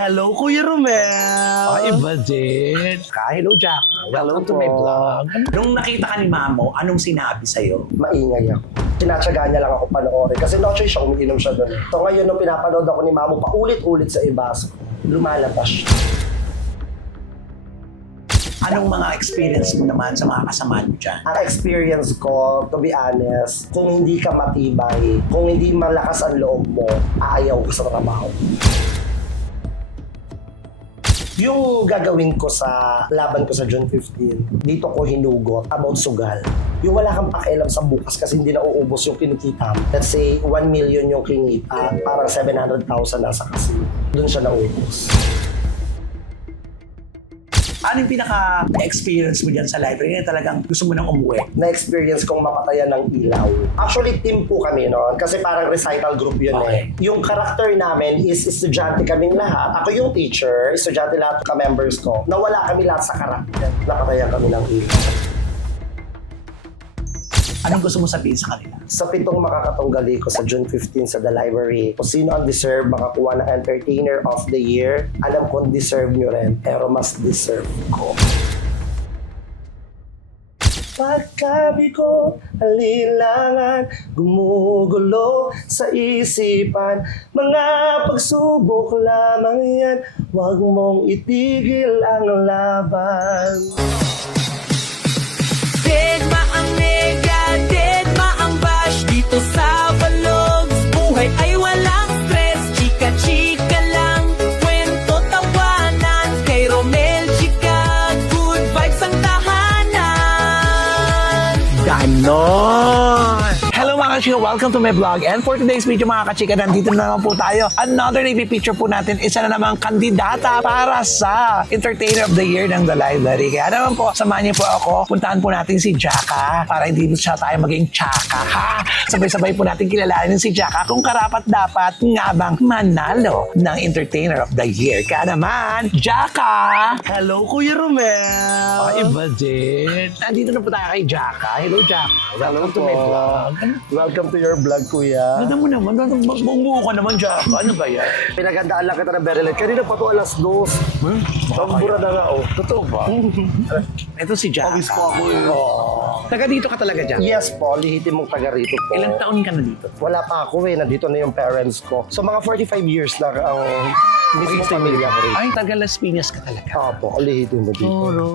Hello, Kuya Romel! Iba din. Hello, Jack. Welcome to my vlog. Nung nakita ka ni Mamo, anong sinabi sa'yo? Maingay ako. Tinatsagaan niya lang ako panoorin. Kasi no choice siya, umiinom siya doon. So ngayon, nung pinapanood ako ni Mamo, paulit-ulit sa iba, lumalabas siya. Anong mga experience mo naman sa mga kasama mo dyan? Ang experience ko, to be honest, kung hindi ka matibay, kung hindi malakas ang loob mo, aayaw ka sa trabaho. Yung gagawin ko sa laban ko sa June 15, dito ko hinugot about sugal. Yung wala kang pakialam sa bukas kasi hindi na uubos yung kinikita mo. Let's say, 1 million yung kinita, parang 700,000 nasa casino. Doon siya naubos. Ano yung pinaka-experience mo dyan sa library na talagang gusto mo nang umuwi? Na-experience kong mapatayan ng ilaw. Actually, team po kami noon kasi parang recital group yun Okay. Yung character namin is estudyante kaming lahat. Ako yung teacher, estudyante lahat ka-members ko. Nawala kami lahat sa karakter. Nakatayan kami ng ilaw. Anong gusto mo sabihin sa kanila? Sa 7 makakatunggali ko sa June 15 sa The Library, kung sino ang deserve makakuha ng Entertainer of the Year, alam kong deserve nyo rin, pero mas deserve ko. Pagkabi ko, alilangan, gumugulo sa isipan. Mga pagsubok lamang yan, huwag mong itigil ang laban. Deadma ang nega, deadma ang bash. Dito sa Vlogs, buhay ay walang stress. Chika-chika lang, kwento tawanan. Kay Romel, chika, good vibes ang tahanan. Ganon! Hello mga kachika, welcome to my vlog. And for today's video mga kachika, nandito na naman po tayo. Another navy picture po natin, isa na namang kandidata para sa Entertainer of the Year ng The Library. Kaya naman po, samahan niyo po ako. Puntahan po natin si Jaka para hindi siya tayo maging tsaka. Ha? Sabay-sabay po natin kilalanin si Jaka kung karapat dapat nga bang manalo ng Entertainer of the Year. Kaya naman, Jaka! Hello, Kuya Romel! Iba din. Nandito na po tayo kay Jaka. Hello, Jaka. Welcome to my vlog. Welcome to your vlog, Kuya. Ganda mo naman. Bumuo ka naman, Jaka. Ano ba yan? Pinagandaan lang kita ng very late. Kanina pa to alas 2. Tambura na nga, oh. Totoo ba? Ito si Jaka. Pawis po ako, eh. Taga dito ka talaga, Jaka? Yes po, lihitin mong taga rito po. Ilang taon ka na dito? Wala pa ako eh, nandito na yung parents ko. So mga 45 years na ang mismo pamilya ko rin. Ay, taga Las Piñas ka talaga. Opo, lihitin mo dito. Toro.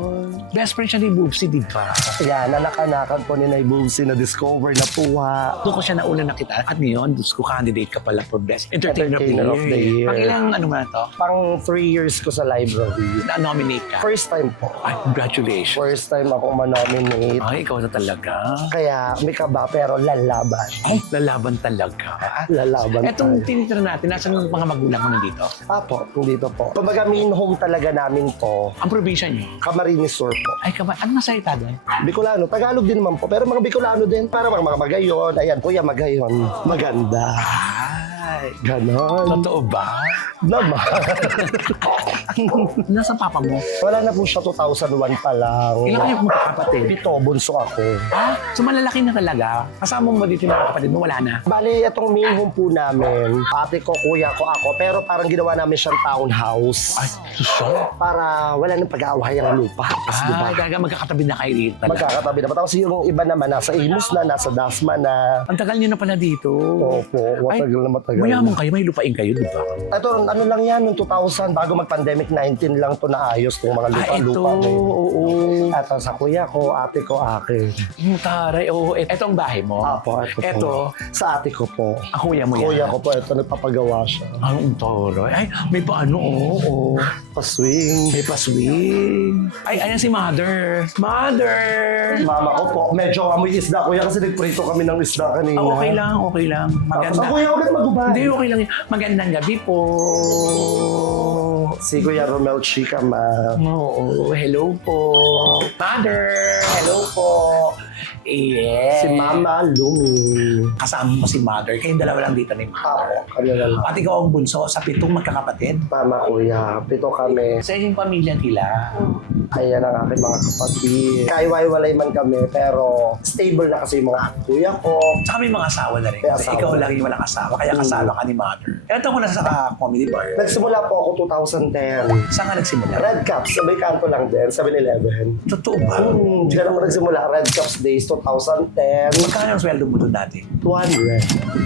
Best friend siya ni Boobsy, di ba? Yan, nanak-anakan po ni Nay Boobsy na discover na puha. Doon ko siya nauna nakita. At ngayon, Diyos ko, candidate ka pala for Best Entertainer of the Year. Pang ilang ano nga to? Pang 3 years ko sa library. Na-nominate ka? First time po. Ay, congratulations. First time ako manominate. Ay, ikaw na talaga. Kaya may kaba pero lalaban. Ay, lalaban talaga. Lalaban Etong tayo. tinitira natin, nasan yung mga magulang mo nandito? Apo, dito po. Kumbaga main home talaga namin to. Ang probinsya niyo? Camarines Sur po. Ay, ano masalita doon? Bicolano, Tagalog din naman po. Pero mga Bicolano din. Para mga magayon. Ayan, Kuya Magayon. Maganda. Ay, Ganon. totoo ba? Naman. Nasaan papa mo? Wala na po siya 2001 pa lang. Ilan kayo magkakapatid? Pito, bunso ako. Ah, so malalaki na talaga. Kasama mo ba dito yung mga kapatid mo? Wala na. Bale, itong main home po namin, ate ko, kuya ko, ako. Pero parang ginawa namin siyang townhouse. Ay, suso. Para wala nang pag-aaway ang lupa. Kasi diba, Gaga, magkakatabi na kayo dito talaga. magkakatabi na. Tapos yung iba naman, nasa Imus na, nasa Dasma na. Ang tagal niyo na pala dito. Opo, matagal na matagal. Mayaman kayo, may lupain kayo, di ba? Ito, ano lang yan, noong 2000, bago mag-pandemic 19 lang to naayos itong mga Ah, ito. lupa-lupa. Oo. At sa kuya ko, ate ko, akin. Taray, oo. Ito ang bahay mo. Apo, ito po. Ito, Sa ate ko po. ang kuya mo yan. Kuya ko po, ito, nagpapagawa siya. Ang taray. Ay, may paano, oo. Paswing. May paswing. Ay, ayan si Mother. Mother! Mama ko po, medyo amoy isda, kuya, kasi nagprito kami ng isda kanina. Ah, okay lang, okay lang. Tapos Maganda. ang kuya ulit magubay. Hindi, okay lang. Magandang gabi po. Si Kuya Romel Chica, ma. Oo, hello po. Mother, hello po. Yes. Si Mama Lumi. Kasama mo si Mother. Kayong dalawa lang dito ni Mother. Ako, kami na lang. At ikaw ang bunso sa 7 magkakapatid. Tama, kuya. 7 kami. Sa inyong pamilya nila. Ayan ang aking mga kapatid. Kaiwalay man kami, pero stable na kasi yung mga kuya ko. Tsaka may mga asawa na rin. May Kasi asawa. ikaw lang yung walang asawa. Kaya kasama ka ni Mother. Kaya taon ko na sa comedy bar. Nagsimula po ako 2010. Saan ka nagsimula? Red Caps, sabay kanto lang din, 7-Eleven. Totoo ba? Diyan ako nagsimula, Red Caps Days 2010. Magkano ang sweldo mo doon dati? 200.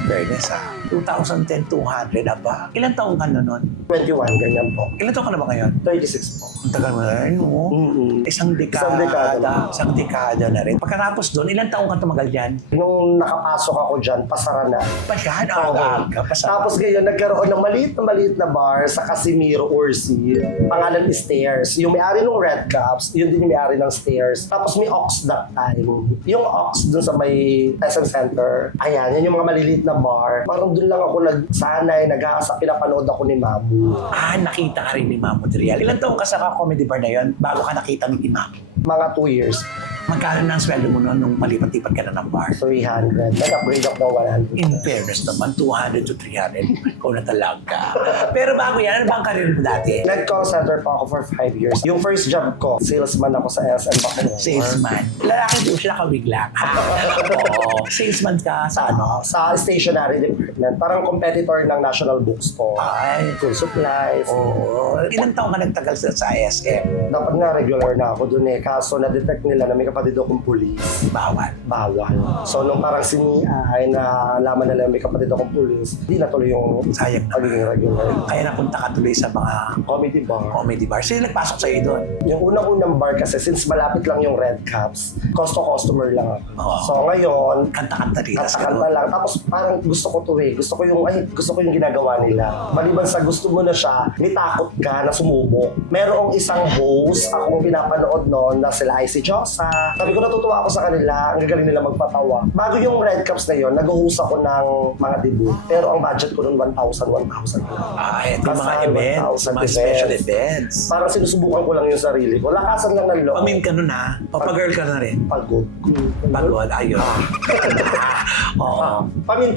Fairness ha. 2010, 200 na ba? Ilan taong ka na nun? 21, ganyan po. Ilan taong ka na ba ngayon? 36 po. Ang tagal mo na rin, no? Isang dekada. Isang dekada. Isang dekada na rin. Pagkatapos doon, ilang taong ka tumagal dyan? Nung nakapasok ako dyan, pasara na. Pa yan, Oo. aga-aga. Tapos ngayon, nagkaroon ng maliit na bar sa Casimiro Orsi. Pangalan is Stairs. Yung may-ari ng Red Caps, yun din yung may-ari ng Stairs. Tapos may Ox that time. Yung Ox dun sa may SM Center. Ayan, yan yung mga maliliit na bar. Parang dun lang ako nagsanay, nag-aasa, pinapanood ako ni Mamu. Nakita ka rin ni Mamo Drial. Ilang taong ka sa comedy bar na yon bago ka nakita ni Mamo? Mga 2 years. Magkano na ang sweldo mo noon nung malipat-lipat ka na ng bar? 300. Nag-upgrade ako ng 100. In fairness naman, 200 to 300. Ikaw na talaga. Pero bago yan, ano ba ang karir mo dati? Nag-call center pa ako for 5 years. Yung first job ko, salesman ako sa SM Bacoor. Salesman. Lalaki doon siya nakawig lang. Oo. Salesman ka sa ano? Sa stationery department. Parang competitor ng National Bookstore. Ay, School supplies. oo. Ilang taong ka nagtagal sa ISM? Dapat nga regular na ako dun eh. Kaso na-detect nila na may kapatid akong pulis. Bawal. Bawal. So nung parang ay na laman nila may kapatid akong pulis, hindi natuloy yung Sayang naman. pagiging regular. Kaya napunta ka tuloy sa mga Comedy bar. comedy bar. Sino nagpasok sa'yo doon? Yung unang-unang bar kasi since malapit lang yung Red Caps, customer lang ako. Oo. So ngayon, Kanta-kanta rin. kanta lang. Tapos parang gusto ko to eh. Gusto ko yung ginagawa nila. Maliban sa gusto mo na siya, may takot ka na sumubok. Merong isang host, akong pinapanood noon na sila IC Josa. Sabi ko natutuwa ako sa kanila, ang gagaling nila magpatawa. Bago yung Red Caps na yun, nag-host ako ng mga debut. Pero ang budget ko noon 1,000 lang. Ito yung mga Kasal, events, 1,000 mga special events. Parang sinusubukan ko lang yung sarili ko. Lakasan lang ng loob. Pamim ka nun ha? Papa-girl ka na rin? Pagod. Pagod, ayun. Oo. Pamin.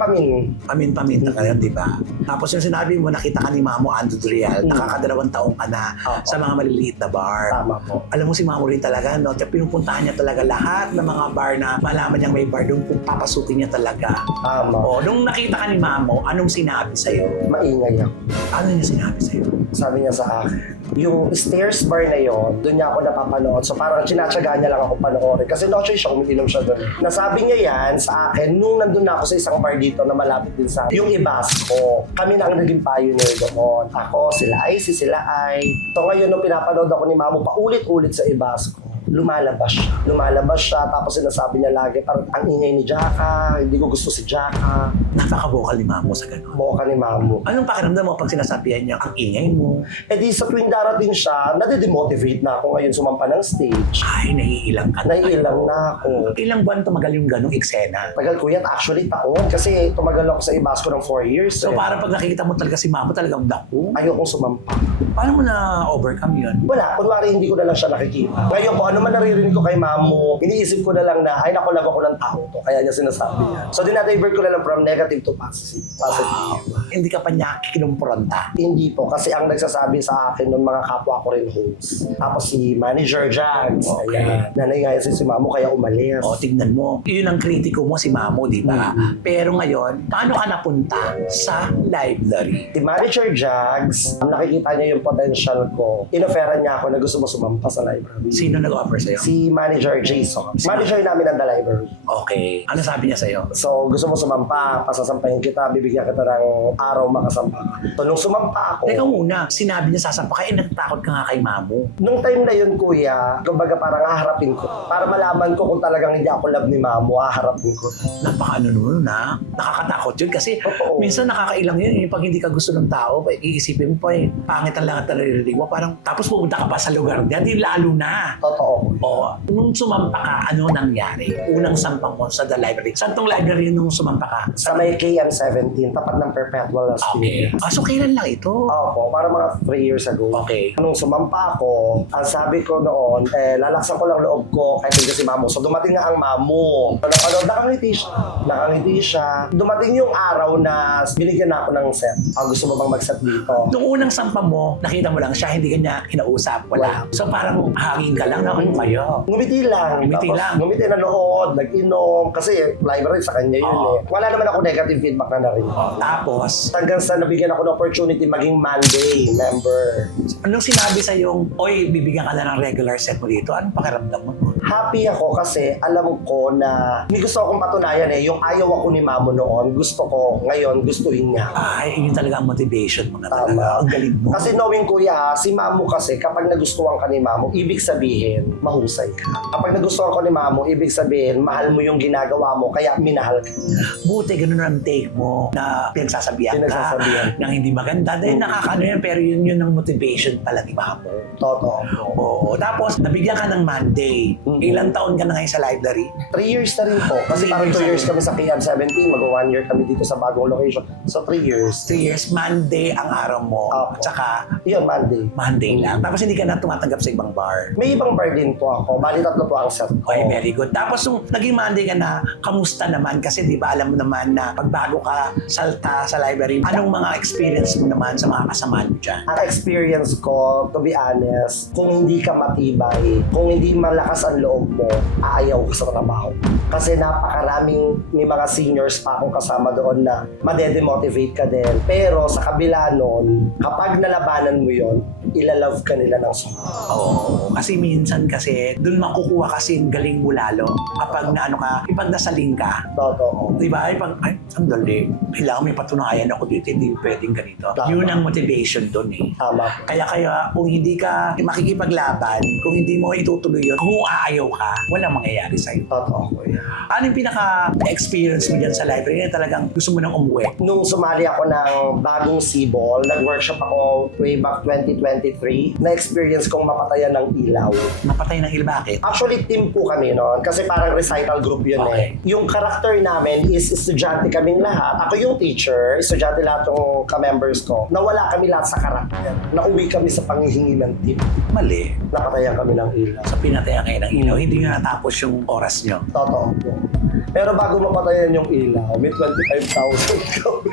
Pamin-paminta ka rin, di ba? Tapos yung sinabi mo, nakita ka ni Mamo Ando Drial, nakakadalawang taong ka na Opo. sa mga maliliit na bar. Tama po. Alam mo si Mamo rin talaga, no? Pinupuntahan niya talaga lahat ng mga bar na malaman niyang may bar, doon papasukin niya talaga. Tama. O, nung nakita ka ni Mamo, anong sinabi sa'yo? Maingay ako. Ano niya sinabi sa'yo? Sabi niya sa akin, yung Stairs bar na yon, doon niya ako napapanood. So parang sinatsagaan niya lang ako panoorin. Kasi no choice siya, umiinom siya doon. Nasabi niya yan sa akin nung nandun na ako sa isang bar dito na malapit din sa yung Ibasco. Kami na ang naging pioneer doon. Ako, sila Ay. So ngayon nung pinapanood ako ni Mamo, paulit-ulit sa Ibasco. Lumalabas siya, tapos sinasabi niya lagi, parang ang ingay ni Jaka, hindi ko gusto si Jaka. Napaka-vocal ni Mamo sa ganun. Boka ni Mamo. Anong pakiramdam mo pag sinasabihan niya ang ingay mo? Eh di sa tuwing darating siya, nade-demotivate na ako ngayon sumampa ng stage. Ay, naiilang ka na. Naiilang na ako. Ilang buwan tumagal yung ganong eksena? Tagal ko yan, actually taon. Kasi tumagal ako sa Ibasco ng 4 years. So eh. parang pag nakikita mo talaga si Mamo, talagang daku. Ayokong sumampa. Paano mo na-overcome yun? Wala, kunwari hindi ko na lang siya nakikita. Ngayon kung ano man naririnig ko kay Mamo, iniisip ko na lang na, ay naku, lago ko ng tao to. Kaya niya sinasabi niya. So dinadivert ko na lang from negative to positive. Hindi ka pa niya kinumpronta. Hindi po, kasi ang nagsasabi sa akin ng mga kapwa ko rin host. Tapos si Manager Jags, Okay. ayan. Nanay nga si Mamo kaya umalis. O, tignan mo. Yun ang kritiko mo si Mamo, di ba? Pero ngayon, paano ka napunta sa library? Si Manager Jags, nakikita niya yung potential ko. Inoferan niya ako na gusto mo sumampa sa library. Sino nag-offer sa'yo? Si Manager Jason. Manager namin ng The Library. Okay. Ano sabi niya sa'yo? So, gusto mo sumampa, pasasampahin kita, bibigyan kita ng araw makasampa. So, nung sumampa ako, Teka muna, sinabi niya sasampa ka, natatakot ka nga kay Mamo. nung time na yun, kuya, kumbaga parang haharapin ko. Para malaman ko kung talagang hindi ako love ni Mamo, haharapin ko. Napaka-ano nun, ha? Nakakatakot yun kasi Oo. minsan nakakailang yun. Pag hindi ka gusto ng tao, iisipin mo pa pangit ang lahat na naririnig mo. Parang, tapos pupunta ka pa sa lugar niya, di lalo na. Totoo Totoo. O, nung sumampa ka, ano nangyari? Unang sampang mo sa The Library. Saan tong library nung sumampa ka? Sa may KM17, tapat ng Perpetual na Okay. studio. So kailan lang ito? Opo, para mga 3 years ago. Okay. Nung sumampa ako, ang sabi ko noon, lalaksan ko lang loob ko kahit hindi si Mamo. So dumating nga ang Mamo. Napanood, nakangiti siya. Nakangiti siya. Dumating yung araw na binigyan na ako ng set. Gusto mo bang mag-set dito? Nung unang sampa mo, nakita mo lang siya, hindi ka niya kinausap, wala. So parang hangin ka lang na ano kayo. Ngumiti lang. Ngumiti Tapos, lang. Ngumiti na nood, nag-inom. Kasi library sa kanya yun Oo. Wala naman ako negative feedback na narinig. Tapos, Hanggang sa nabigyan ako ng opportunity maging Monday member. anong sinabi sa yung, oy, bibigyan ka na ng regular set mo dito? Anong pakiramdam mo? Happy ako kasi alam ko na hindi gusto akong patunayan yung ayaw ako ni Mamo noon, gusto ko ngayon, gustuhin niya. Ay, yun talaga ang motivation mo na Tama. talaga. Ang galing mo. Kasi knowing kuya, si Mamo kasi kapag nagustuhan ka ni Mamo, ibig sabihin, mahusay ka. Kapag nagustuhan ko ni Mamo, ibig sabihin, mahal mo yung ginagawa mo, kaya minahal ka. Buti ganun ang take mo na pinagsasabihan Pinagsasabihan. ka ng hindi maganda. Dahil nakakaano yan, pero yun ang motivation pala ni Mamo. Totoo. Oo. Tapos, nabigyan ka ng Monday. Ilang taon ka na ngayon sa library? 3 years na rin po. Kasi 3 parang 2 years years na kami sa KM17, mag-1 year kami dito sa bagong location. So 3 years. 3 years, Monday ang araw mo. Opo. At saka, Yun, Monday. Monday lang. Tapos hindi ka na tumatanggap sa ibang bar. May ibang bar din po ako. Bali 3 po ang set ko. Okay, very good. Tapos nung naging Monday ka na, kamusta naman? Kasi di ba alam mo naman na pagbago ka salta sa library, anong mga experience mo naman sa mga kasamaan mo dyan? Ang experience ko, to be honest, kung hindi ka matibay, kung hindi malakas ang loob mo, aayaw ka sa trabaho. Kasi napakaraming may mga seniors pa akong kasama doon na madedemotivate ka din. Pero sa kabila nun, kapag nalabanan mo yon, ilalove ka nila ng sobra. Oo, kasi minsan kasi, dun makukuha kasi yung galing mo lalo. Kapag na ano ka, ipag nasaling ka, Totoo. di ba? Ipag, ay, sandali, kailangan may patunayan ako dito, hindi pwedeng ganito. Tama. Yun ang motivation dun eh. Tama. Kaya kung hindi ka makikipaglaban, kung hindi mo itutuloy yun, kung aayaw ka, walang mangyayari sa'yo. Totoo ko yan. Ano yung pinaka-experience mo dyan sa library na talagang gusto mo nang umuwi? Nung sumali ako ng bagong Sibol, nag-workshop ako way back 2023, na-experience kong mapatayan ng ilaw. Napatay ng bakit? Actually, team po kami noon kasi parang recital group yun Okay. Yung karakter namin is estudyante kaming lahat. Ako yung teacher, estudyante lahat yung ka-members ko. Nawala kami lahat sa karakter. Nauwi kami sa panghihingi ng tip. Mali. Napatayan kami ng ilaw. Sa pinatayan kayo ng ilaw, hindi nga natapos yung oras nyo. Totoo po. Pero bago mapatayan yung ilaw, may 25,000 kami.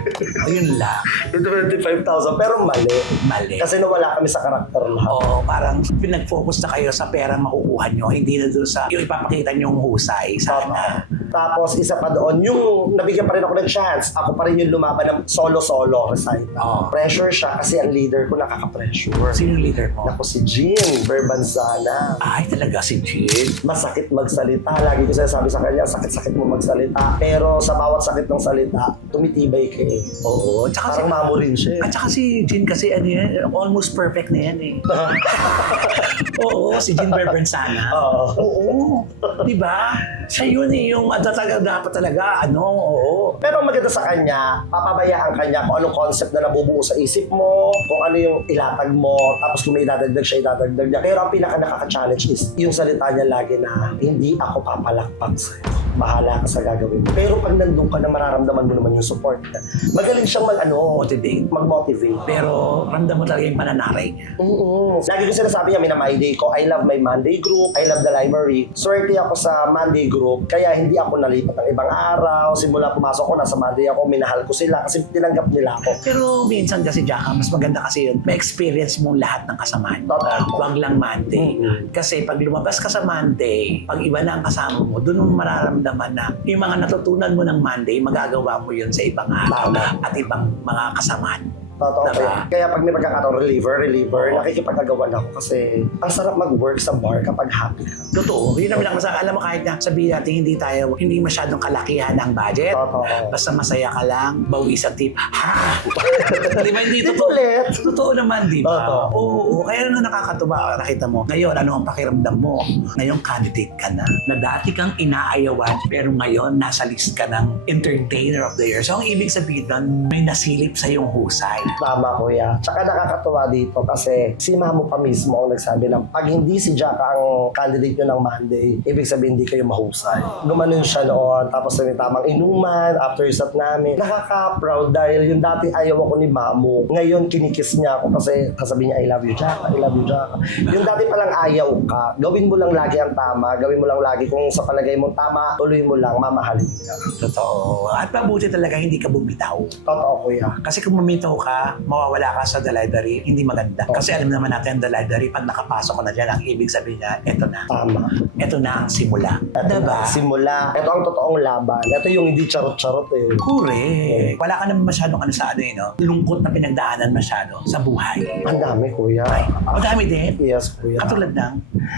Ayun lang. May 25,000, pero mali. Mali. Kasi nawala kami sa karakter lahat. Oo, parang pinag-focus na kayo sa pera makukuha nyo, hindi na doon sa yung ipapakita nyo yung husay. Sana. Tapos isa pa doon, yung nabigyan pa rin ako ng chance, ako pa rin yung lumaban ng solo-solo recital. Oo. Pressure siya kasi ang leader ko nakaka-pressure. Sino yung leader mo? Ako si Jean Berbanzana. Ay, talaga si Jill. Masakit magsalita. Lagi ko sinasabi sa kanya, sakit-sakit mo magsalita. Pero sa bawat sakit ng salita, tumitibay ka eh. Oo. Tsaka Parang mamo rin siya eh. At saka si Jin kasi ano yan, almost perfect na yan eh. Oo, si Jin Berbernsana. Oo. Oo. Di ba? Siya yun eh, yung dapat talaga, oo. Pero ang maganda sa kanya, papabayaan kanya kung anong concept na nabubuo sa isip mo, kung ano yung ilatag mo, tapos kung may idadagdag siya, idadagdag niya. Pero ang pinaka nakaka-challenge is yung salita niya lagi na, hindi ako papalakpak sa'yo. Bahala ka sa gagawin mo. Pero pag nandun ka na mararamdaman mo naman yung support niya. Magaling siyang mag-motivate. Pero ramdam mo talaga yung pananaray niya. Lagi ko sinasabi niya, my day ko, I love my Monday group, I love the library. Swerte ako sa Monday group, kaya hindi ako nalipat ng ibang araw. Simula pumasok ko, nasa Monday ako, minahal ko sila kasi tinanggap nila ako. Pero minsan kasi, Jaka, mas maganda kasi yun, may experience mo lahat ng kasamaan. Totoo. Huwag lang Monday. Kasi pag lumabas ka sa Monday, pag iba na ang kasama mo, doon mo mararamdaman na yung mga natutunan mo ng Monday, magagawa mo yun sa ibang araw at ibang mga kasamaan mo. Totoo. Diba? Kaya pag may pagkakataon, reliever, nakikipag-agawan ako kasi ang sarap mag-work sa bar kapag happy ka. Totoo. Yun naman lang. Alam mo, kahit na sabihin natin hindi masyadong kalakihan ang budget. Totoo. Basta masaya ka lang, bawi sa tip. Ha? Di ba hindi Di totoo? ulit. Totoo naman, di ba? Totoo. Oo. Kaya nga nakakatuwa. Nakita mo, ngayon, ano ang pakiramdam mo? Ngayon, candidate ka na. Na dati kang inaayawan, pero ngayon, nasa list ka ng Entertainer of the Year. So, ang ibig sabihin doon, may nasilip sa iyong husay. Tama, kuya. Tsaka nakakatuwa dito kasi si Mamo pa mismo ang nagsabi ng pag hindi si Jack ang candidate nyo ng Monday, ibig sabihin hindi kayo mahusay. Gumanon siya noon, tapos may tamang inuman, after stop namin. Nakaka-proud dahil yung dati ayaw ako ni Mamo. Ngayon kinikis niya ako kasi sasabihin niya, I love you, Jack. I love you, Jack. Yung dati palang ayaw ka, gawin mo lang lagi ang tama, gawin mo lang lagi kung sa palagay mong tama, tuloy mo lang, mamahalin ka. Totoo. At mabuti talaga hindi ka bumitaw. Totoo, kuya. Kasi kung bumitaw ka, mawawala ka sa the library, hindi maganda. Kasi alam naman natin the library, pag nakapasok ka na dyan, ang ibig sabihin niya, eto na. Tama. Ito na ang simula. Ito Diba? na, simula. Ito ang totoong laban. Ito yung hindi charot-charot eh. Correct. Wala ka naman masyadong ano sa ano eh, no? Lungkot na pinagdaanan masyado sa buhay. Ang dami, kuya. Madami din. Yes, kuya. Katulad ng,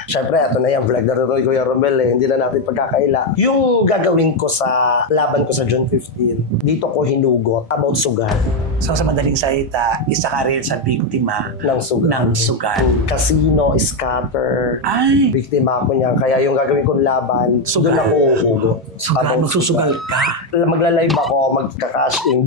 Siyempre, ito na yung vlog na ito, Kuya Romel eh. Hindi na natin pagkakaila. Yung gagawin ko sa laban ko sa June 15, dito ko hinugot about sugal. so sa madaling salita, isa ka rin sa biktima Ng sugal. ng sugal. Casino, scatter. Ay, Biktima ako niyan. Kaya yung gagawin kong laban, Sugal. doon ako hugot. sugal, magsusugal ka. Magla-live ako, magka-cash in.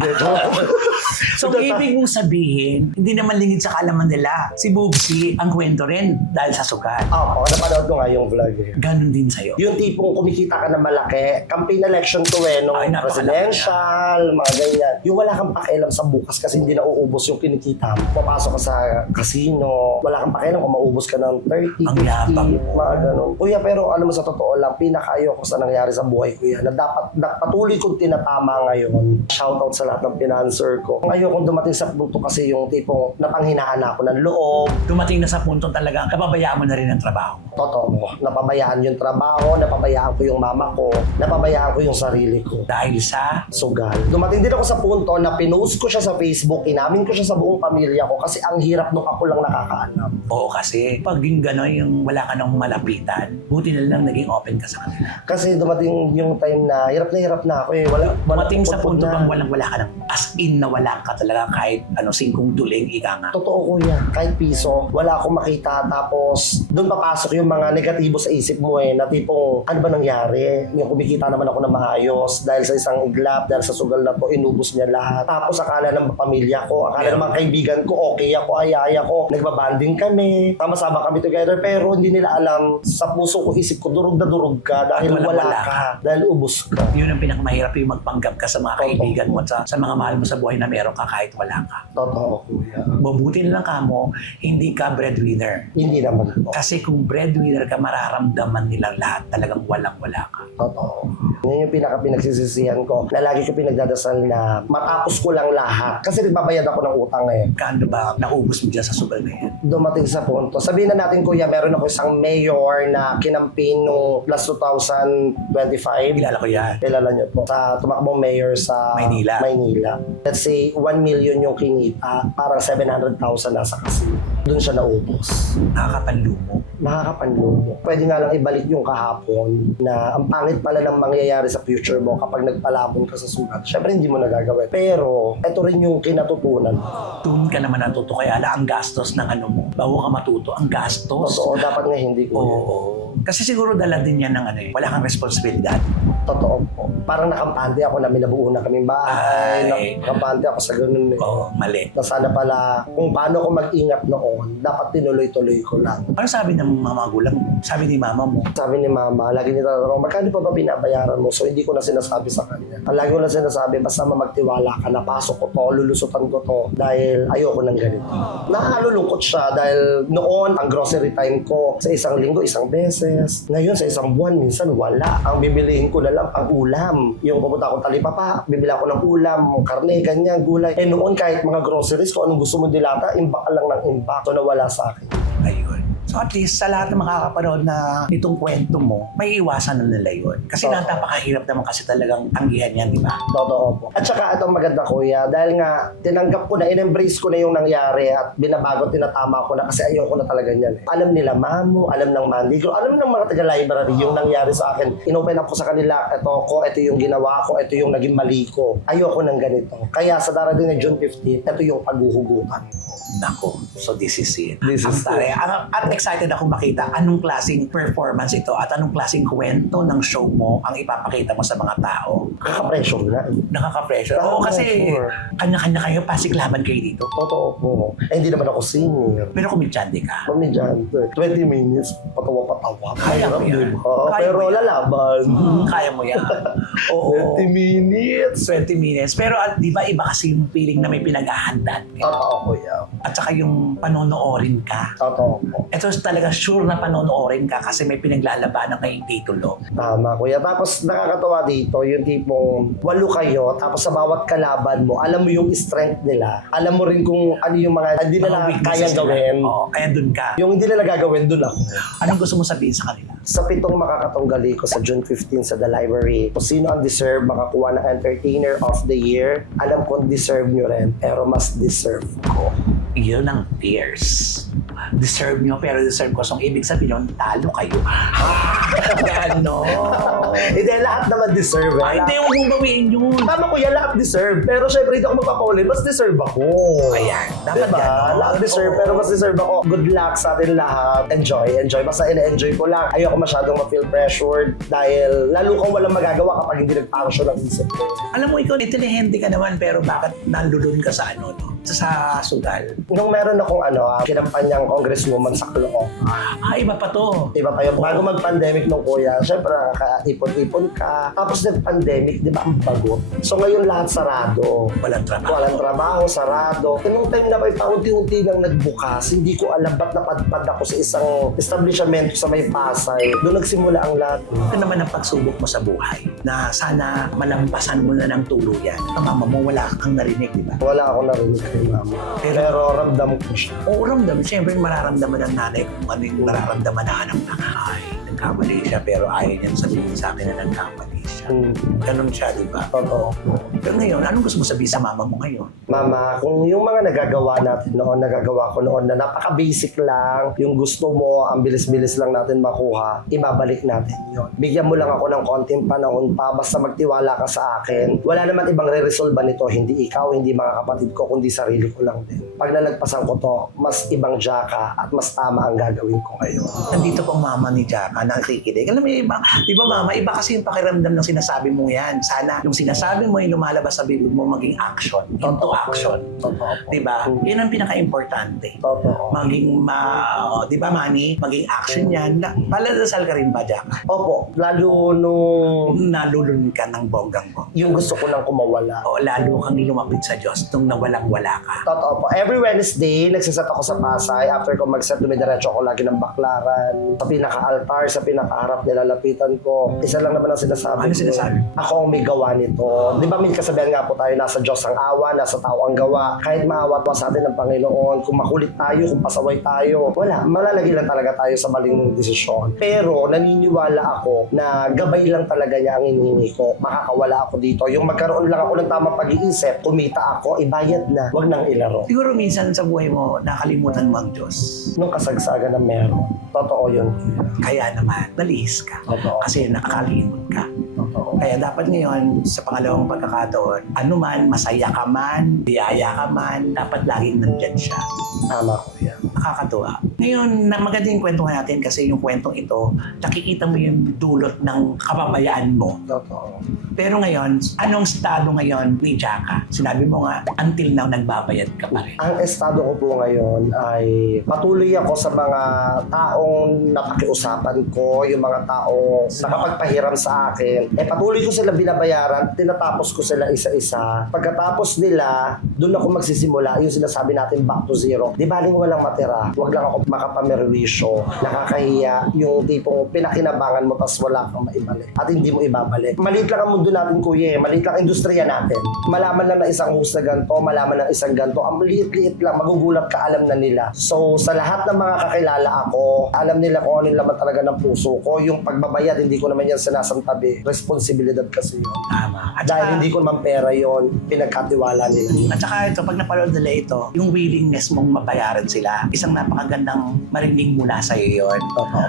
So, ibig mong sabihin, hindi naman lingid sa kaalaman nila. Si Bubsy, ang kwento rin dahil sa sugal. Oo, napanood ko nga yung vlog eh. Ganon din sa'yo. Yung tipong kumikita ka na malaki, campaign election to eh, nung Ay, napakalaki presidential, mga ganyan. Yung wala kang pakialam sa bukas kasi hindi na uubos yung kinikita mo. Papasok ka sa casino, wala kang pakialam kung maubos ka ng 30, Ang yabang 50, mga ganun. Kuya, pero alam mo sa totoo lang, pinakaayoko sa nangyari sa buhay ko yan, na dapat patuloy kong tinatama ngayon. Shoutout sa lahat ng financer ko. Ayokong dumating sa punto kasi yung tipong napanghinaan ako ng loob. Dumating na sa punto talaga, kapabayaan mo na rin ang trabaho mo. Totoo, napabayaan yung trabaho, napabayaan ko yung mama ko, napabayaan ko yung sarili ko. Dahil sa Sugal. Dumating din ako sa punto na pinost ko siya sa Facebook, inamin ko siya sa buong pamilya ko kasi ang hirap nung ako lang nakakaalam. oo kasi, pag yung gano'n, yung wala ka nang malapitan, buti na lang naging open ka sa kanila. Kasi dumating yung time na hirap na ako eh. Wala Dumating sa putput punto na. bang wala ka nang as in na wala ka talaga kahit singkong duling, ika nga. Totoo, kuya. Kahit piso, wala akong makita. Tapos, doon papasok yung mga negatibo sa isip mo eh, na tipong, ano ba nangyari? Yung kumikita naman ako na maayos dahil sa isang iglap, dahil sa sugal na to, inubos niya lahat. Tapos, akala ng pamilya ko, akala ng mga kaibigan ko, okay ako, ayaya ko, nagbabanding kami, sama-sama kami together, pero hindi nila alam, sa puso ko, isip ko, durog na durog ka dahil Walang-wala wala ka, dahil ubos ka. Yun ang pinakamahirap, yung magpanggap ka sa mga kaibigan mo at sa mga mahal mo sa buhay na meron ka kahit wala ka. Totoo, kuya. Mabuti na lang kamo, hindi ka breadwinner. Hindi naman po. Kasi kung breadwinner ka, mararamdaman nilang lahat talagang walang-wala ka. Totoo. Yun yung pinagsisisihan ko na lagi ko pinagdadasal na matapos ko lang lahat. Kasi nagbabayad ako ng utang eh. Kano ba naubos mo dyan sa sugal na yan? Dumating sa punto. Sabihin na natin, kuya, meron ako isang mayor na kinampin nung plus 2025. Kilala ko yan. Kilala niyo po. Sa tumakbong mayor sa Maynila. Let's say 1 million yung kinita. Parang 700,000 nasa casino. Doon siya naubos. Nakakapanlumo. Nakakapanlumo. Pwede nga lang ibalik yung kahapon na ang pangit pala ng mangyayari sa future mo kapag nagpalabon ka sa sugat. Siyempre hindi mo nagagawin. Pero ito rin yung kinatutunan. Doon ka naman natuto. Kaya ala ang gastos ng ano mo. Bago ka matuto, ang gastos. Totoo, dapat nga hindi ko. Oo. Kasi siguro dala din yan ng wala kang responsibilidad. Totoo po. Parang nakampante ako na minabuo na kaming bahay. Ay. Nakampante ako sa ganun eh. Oo, mali. Na sana pala, kung paano ko mag-ingat noon, dapat tinuloy-tuloy ko lang. Ano sabi ng mga magulang mo? Sabi ni mama mo? Sabi ni mama, lagi niya tatanong, magkano pa ba binabayaran mo? So hindi ko na sinasabi sa kanya. Ang lagi ko na sinasabi, basta magtiwala ka, napasok ko to, lulusutan ko to, dahil ayoko ng ganito. Nakalulungkot siya dahil noon, ang grocery time ko, sa isang linggo, isang beses. Ngayon, sa isang buwan, minsan wala. Ang bibilihin ko na lang pang ulam. Yung pupunta akong talipapa, bibili ako ng ulam, karne, ganyan, gulay. Eh noon, kahit mga groceries, kung anong gusto mo dilata, imbak ka lang ng imbak. So nawala sa akin. Ayun. So at least sa lahat ng makakapanood na itong kwento mo, may iwasan na nila yun. Kasi Oo. napakahirap naman kasi talagang tanggihan yan, di ba? Totoo po. At saka itong maganda, kuya, dahil nga tinanggap ko na, in-embrace ko na yung nangyari at binabago, tinatama ko na kasi ayoko na talaga niyan. Alam nila Mamo, alam ng Mandigro, alam ng mga taga-library yung nangyari sa akin. Inopen up ko sa kanila, ito yung ginawa ko, ito yung naging mali ko. Ayoko ng ganito. Kaya sa darating na June 15, ito yung paghuhugutan ko. Nako, so this is it. This Ang is tari. At excited ako makita anong klaseng performance ito at anong klaseng kwento ng show mo ang ipapakita mo sa mga tao. Kaka-pressure na. Nakaka-pressure. Oo, kasi Nakaka-pressure. kanya-kanya kayo, pasiklaban kayo dito. Totoo po. Eh, hindi naman ako senior. Pero kumityante ka. Pamidyante. 20 minutes, patawa-patawa. Kaya mo yan. Diba? Kaya Pero mo yan. lalaban. Kaya mo yan. Oo. 20 minutes. 20 minutes. Pero di ba iba kasi yung feeling na may pinag-ahandaan ka. Totoo po yan. At saka yung panonoorin ka. Totoo po. Ito talaga sure na panonoorin ka kasi may pinaglalabanan kayong titulo. Tama, kuya. Tapos nakakatawa dito, yung tipong 8 kayo, tapos sa bawat kalaban mo, alam mo yung strength nila. Alam mo rin kung ano yung mga hindi nila weaknesses kayang nila. gawin. Oo, kaya dun ka. Yung hindi nila gagawin, dun ako. Anong gusto mo sabihin sa kanila? Sa 7 makakatunggali ko sa June 15 sa The Library, kung sino ang deserve makakuha ng Entertainer of the Year, alam ko deserve nyo rin, pero mas deserve ko. Yun ang fierce. Deserve nyo, pero deserve ko. So, ibig sabihin yun, talo kayo. Gano. Hindi, lahat naman deserve. Ay, hindi, huwag mong gawin yun. Tama ko yan, lahat deserve. Pero syempre, hindi ako magpapauli, mas deserve ako. Ayan, dapat diba? ganon. Lahat deserve, Oo. pero mas deserve ako. Good luck sa atin lahat. Enjoy. Basta ina-enjoy ko lang. Ayoko masyadong ma-feel pressured dahil lalo kang walang magagawa kapag hindi nag-function ang isip ko. Alam mo, ikaw, intelihente ka naman, pero bakit nalulun ka sa ano, no? Sa sugal. Nung meron akong kinampanyang congresswoman sa Caloocan, Iba pa to. diba kayo, bago mag-pandemic nung kuya, syempre nakaka-ipon-ipon ka. Tapos nag-pandemic, di ba, ang bago. So ngayon lahat sarado. Walang trabaho. Walang trabaho, sarado. Nung time na may paunti-unti nang nagbukas, hindi ko alam ba't napadpad ako sa isang establishment sa may Pasay. Doon nagsimula ang lahat. Ito naman ang pagsubok mo sa buhay na sana malampasan mo na ng tuluyan. Ang mama mo, wala kang narinig, di ba? Wala ako narinig kay mama. Pero ramdam ko siya. Oo, ramdam. Siyempre, mararamdaman ng nanay kung ano yung nararamdaman na anak na, ay, nagkamali siya, pero ayaw niya sabihin sa akin na nagkamali siya. Ganon siya, di ba? Totoo. Pero ngayon, anong gusto mo sabihin sa mama mo ngayon? Mama, kung yung mga nagagawa natin noon, nagagawa ko noon na napaka-basic lang, yung gusto mo, ang bilis-bilis lang natin makuha, ibabalik natin yon. Bigyan mo lang ako ng konting panahon pa, basta magtiwala ka sa akin. Wala naman ibang re-resolve nito, hindi ikaw, hindi mga kapatid ko, kundi sarili ko lang din. Pag nalagpasan ko to, mas ibang Jaka at mas tama ang gagawin ko ngayon. Nandito pong mama ni Jaka na nakikinig. Alam mo, iba, di ba mama, iba kasi yung pakiramdam ng sinasabi mo yan. Sana yung sinasabi mo, yung lumalabas sa bibig mo, maging action. Into action. Totoo po. Di ba? Yan ang pinaka-importante. Totoo. Maging, di ba, Manny? Maging action yan. Paladasal ka rin ba, Jaka? Opo, lalo nung Nalulun ka ng bonggang-bong. yung gusto ko lang kumawala. O lalo kang lumapit sa Diyos nung nawalang-wala ka. Totoo po. Every Wednesday, nagsasat ako sa Pasay. After ko mag-set, dumidiretso ako lagi ng baklaran. Sa pinaka-altar, sa pinaka-harap, nilalapitan ko. Isa lang naman ang sinasabi Ano ko. sinasabi? Ako ang may gawa nito. Di ba may kasabihan nga po tayo, nasa Diyos ang awa, nasa tao ang gawa. Kahit maawat pa sa atin ng Panginoon, kung makulit tayo, kung pasaway tayo, wala. Malalagay lang talaga tayo sa maling desisyon. Pero naniniwala ako na gabay lang talaga niya ang hinihingi ko. Makakawala ako dito. Yung magkaroon lang ako ng tamang pag-iisip, kumita ako, ibayad na. Huwag nang ilaro. Siguro minsan sa buhay mo, nakalimutan mo ang Diyos. Nung kasagsagan na meron. Totoo yun. Kaya naman, nalihis ka. Totoo. Kasi nakakalimot ka. Totoo. Kaya dapat ngayon, sa pangalawang pagkakataon, ano man, masaya ka man, biyaya ka man, dapat laging nandyan siya. Tama ko yan. Nakakatuwa. Ngayon, maganda yung kwentuhan natin kasi yung kwentong ito, nakikita mo yung dulot ng kapabayaan mo. Totoo. Pero ngayon, anong estado ngayon ni Jaka? Sinabi mo nga, until now, nagbabayad ka pa rin. Ang estado ko po ngayon ay patuloy ako sa mga taong napakiusapan ko, yung mga taong nakapagpahiram sa akin. Patuloy ko sila binabayaran, tinatapos ko sila isa-isa. Pagkatapos nila, doon ako magsisimula, yung sinasabi natin back to zero. Di baling walang matira, wag lang ako makapamerwisyo, nakakahiya, yung tipong pinakinabangan mo tas wala kang maibalik at hindi mo ibabalik. Maliit lang ang mundo natin, kuya. Maliit lang ang industriya natin. Malaman lang na isang host na ganito, malaman ng isang ganito. Ang liit-liit lang, magugulat ka, alam na nila. So, sa lahat ng mga kakilala ako, alam nila kung ano yung laman talaga ng puso ko. Yung pagbabayad, hindi ko naman yan sinasantabi. Responsibilidad kasi yun. Tama. At Dahil saka, hindi ko naman pera yun, pinagkatiwala nila. at saka ito, pag napanood nila ito, yung willingness mong mabayaran sila, isang napakagandang marinig mula sa iyo yun.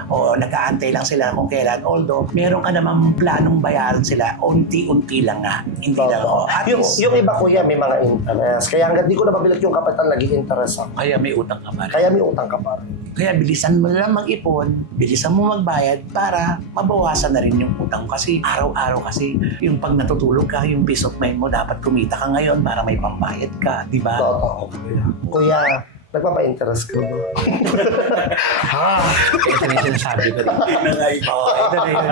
O nag-aantay lang sila kung kailan. Although, meron ka namang planong bayaran sila, unti-unti lang nga. Hindi lang ako. At least, Yung iba, kuya, may mga interest. Kaya hanggang di ko na mabilat yung kapital, naging interest ako. kaya may utang ka pa rin. Kaya may utang ka pa rin. Kaya bilisan mo lang mag-ipon, bilisan mo magbayad para mabawasan na rin yung utang. Kasi araw-araw kasi yung pag natutulog ka, yung peace of mind mo, dapat kumita ka ngayon para may pambayad ka, di ba? Totoo, kuya. Kuya, nagpapa-interest ko. Ha? Ito na yung sinasabi ko rin. Oo, ito na yun.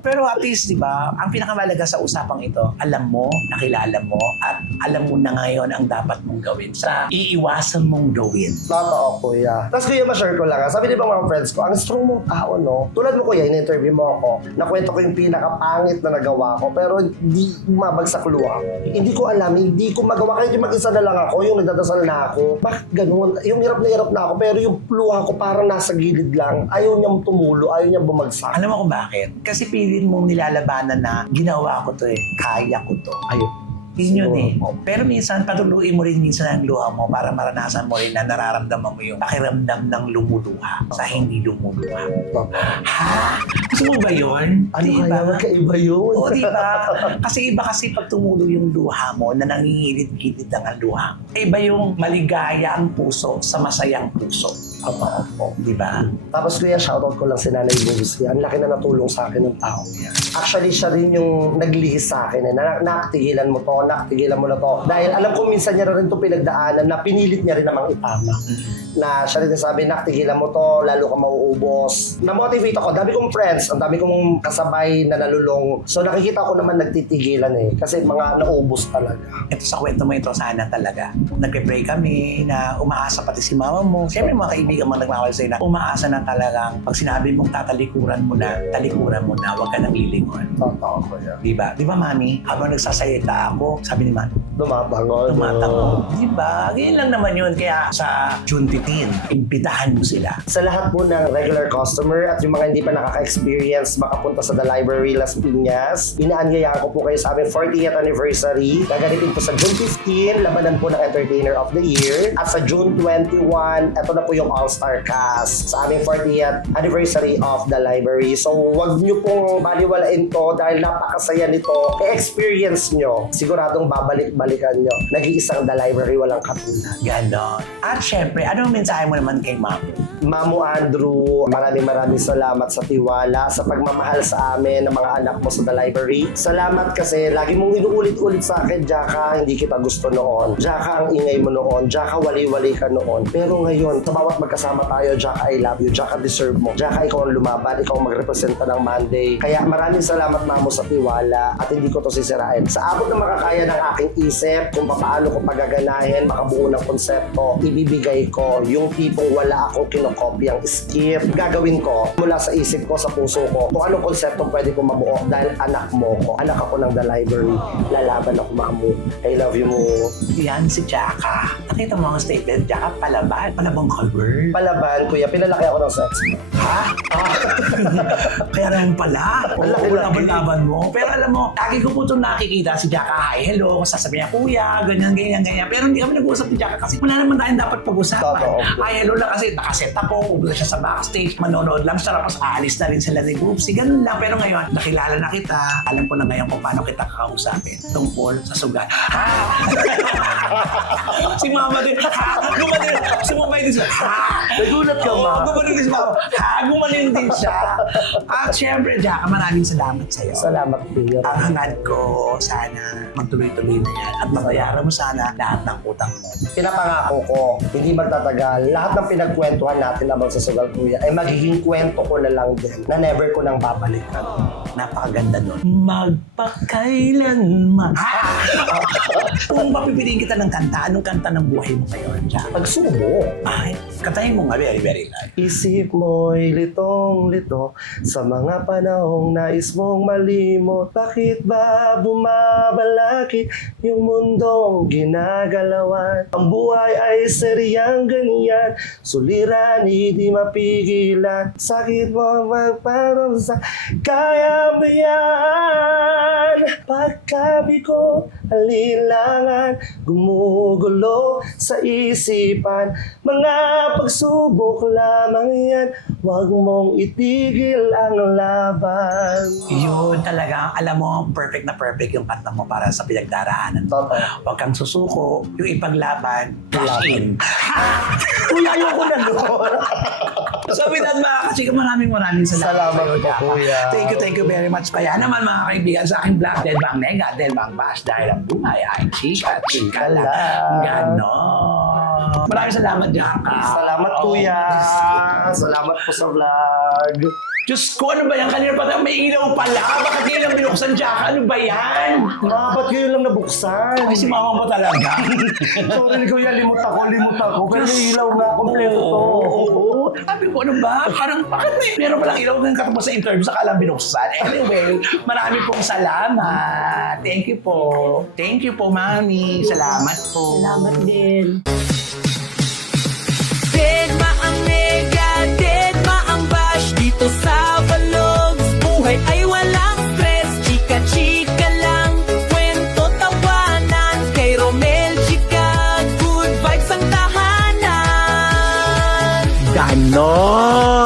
Pero at least, di ba, ang pinakamalaga sa usapang ito, alam mo, nakilala mo, at alam mo na ngayon ang dapat mong gawin sa iiwasan mong gawin. Totoo, kuya. Tapos kuya, ma-share ko lang. Sabi din mga friends ko, ang strong mong tao, no? Tulad mo, kuya, in-interview mo ako, nakwento ko yung pinakapangit na nagawa ko, pero hindi mabagsak luha. Hindi ko alam, hindi ko magawa. Kahit yung mag-isa na lang ako, yung nagdadasal na ako. Bakit ganun? Yung hirap na ako, pero yung luha ko parang nasa gilid lang. Ayaw niyang tumulo, ayaw niyang bumagsak. Alam mo kung bakit? Kasi pilit mong nilalabanan na ginawa ko to eh, kaya ko to. Ayun. Yun yun eh. Pero minsan, patuluin mo rin minsan ang luha mo para maranasan mo rin na nararamdaman mo yung pakiramdam ng lumuluha sa hindi lumuluha. Ha? Gusto mo ba yun? Ano kaya magkaiba yun? Oo, di ba? Kasi iba kasi pag tumulo yung luha mo na nangingilit-gilit lang ang luha mo. Iba yung maligaya ang puso sa masayang puso. Opo. Di ba? Tapos kuya, shoutout ko lang si Nanay Lucy. Ang laki na natulong sa akin ng tao niya. Actually, siya rin yung naglihis sa akin. Naktigilan mo to, naktigilan mo na to. Dahil alam ko minsan niya rin ito pinagdaanan na pinilit niya rin namang itama. Na siya rin sabi, naktigilan mo to, lalo ka mauubos. Na-motivate ako. Dami kong friends, ang dami kong kasabay na nalulong. So nakikita ko naman nagtitigilan eh. Kasi mga naubos talaga. Ito sa kwento mo ito, sana talaga. Nagpe-pray kami na umaasa pati si mama mo. Siyempre mga kaibigan mo nagmamahal sa'yo na umaasa na talagang pag sinabi mong tatalikuran mo na, huwag ka nang lilingon. Totoo ko yan. Di ba? Di ba, mami? Habang nagsasayita ako, sabi ni mami, Tumatango. tumatango. Di ba? Ganyan lang naman yun. Kaya sa June 15, imbitahan mo sila. Sa lahat po ng regular customer at yung mga hindi pa nakaka-experience makapunta sa The Library Las Piñas, inaanyayaan ko po kayo sa aming 40th anniversary. Gagalitin po sa June 15, labanan po ng Entertainer of the Year. At sa June 21, ito na po yung All-Star Cast sa aming 40th anniversary of The Library. So, wag nyo pong baliwalain to dahil napakasaya nito. E-experience nyo. Siguradong babalik-balikan nyo. Nag-iisang The Library, walang katulad. Ganon. At syempre, ano ang mensahe mo naman kay mami? Mamu Andrew, maraming salamat sa tiwala, sa pagmamahal sa amin ng mga anak mo sa The Library. Salamat kasi lagi mong inuulit-ulit sa akin, Jaka, hindi kita gusto noon. Jaka, ang ingay mo noon. Jaka, wali-wali ka noon. Pero ngayon, sa bawat magkasama tayo, Jaka, I love you. Jaka, deserve mo. Jaka, ikaw ang lumaban. Ikaw ang magrepresenta ng Monday. Kaya maraming salamat, Mamu, sa tiwala at hindi ko to sisirain. Sa abot na makakaya ng aking isip, kung paano ko pagaganahin, makabuo ng konsepto, ibibigay ko yung tipong wala akong kinokopyang skip. Gagawin ko mula sa isip ko, sa puso ko, kung anong konsepto pwede ko mabuo dahil anak mo ko. Anak ako ng The Library. Lalaban ako, Mamu. I love you, mo. Yan si Jaka. Nakita mo ang statement, Jaka, palaban. Palabang cover. Palaban, kuya, pinalaki ako ng sex. Ha? Kaya naman pala. Oo, Laki-laki. laban mo. Pero alam mo, lagi ko po itong nakikita si Jaka. Hi, hello. Sasabihin niya, kuya, ganyan. Pero hindi kami nag-uusap ni Jaka kasi wala naman tayong dapat pag-usapan. Totoo. Hi, hello lang kasi nakaset ako. Pupunta siya sa backstage. Manonood lang siya. Tapos aalis na rin sila ni Goopsie. Ganun lang. Pero ngayon, nakilala na kita. Alam ko na ngayon kung paano kita kakausapin tungkol sa sugal. Ha? Si mama din. Ha? Gumanin. Sumabay din siya. Ha? Nagulat ka, Oo, Ma. gumanin din siya. Ha? Gumanin din siya. At syempre, Jaka, maraming salamat sa'yo. Salamat, kuya. Ang hangad ko, sana magtuloy-tuloy na yan at mabayaran mo sana lahat ng utang mo. Pinapangako ko, hindi magtatagal. Lahat ng pinagkwentuhan natin abang sa sugal, kuya, ay magiging kwento ko na lang din na never ko nang babalikan. Napakaganda nun. Magpakailanman. Kung papipiliin kita ng kanta, anong kanta ng buhay mo ngayon, Jaka? Pagsubo. Ay, kantahin mo nga very, very light. Isip mo'y litong-lito sa mga panahong nais mong malimot. Bakit ba bumabalakid yung mundong ginagalawan? Ang buhay ay seryang ganyan, suliran hindi mapigilan. Sakit mo parang sa kaya ba yan? Pagkabi ko, alilangan, gumugulo sa isipan. Mga pagsubok lamang yan, huwag mong itigil ang laban. Yun talaga, alam mo, perfect na perfect yung kanta mo para sa pinagdaraanan mo. Totoo. Huwag kang susuko, yung ipaglaban, cash in. Uy, ayoko na doon. So with that mga kachika, maraming salamat. Salamat sa'yo, po, Jaka. kuya. Thank you very much. Kaya naman mga kaibigan sa aking vlog, Del Bang Mega, Del Bang Bash, dahil ang buhay ay chika lang. Ganon. Maraming salamat, Jaka. Salamat, Oo. kuya. Salamat po sa vlog. Diyos ko, ano ba yan? Kanina pa may ilaw pala. Bakit ngayon lang binuksan, Jaka? Ano ba yan? Ba't kayo lang nabuksan? Ay, si mama mo talaga. Sorry, kuya, limot ako. Pero may ilaw na, kompleto to. Oo. Sabi ko, ano ba? Parang, bakit meron palang ilaw ng katapos sa interview sa kalang binuksan? Anyway, marami pong salamat. Thank you po, Mami. Salamat po. Salamat din. Deadma ang mega, deadma ang bash dito sa Vlogs. Buhay ay walang stress, chika-chika lang. Kwento, tawanan, kay Romel, chika. Good vibes ang tahanan. Ganon!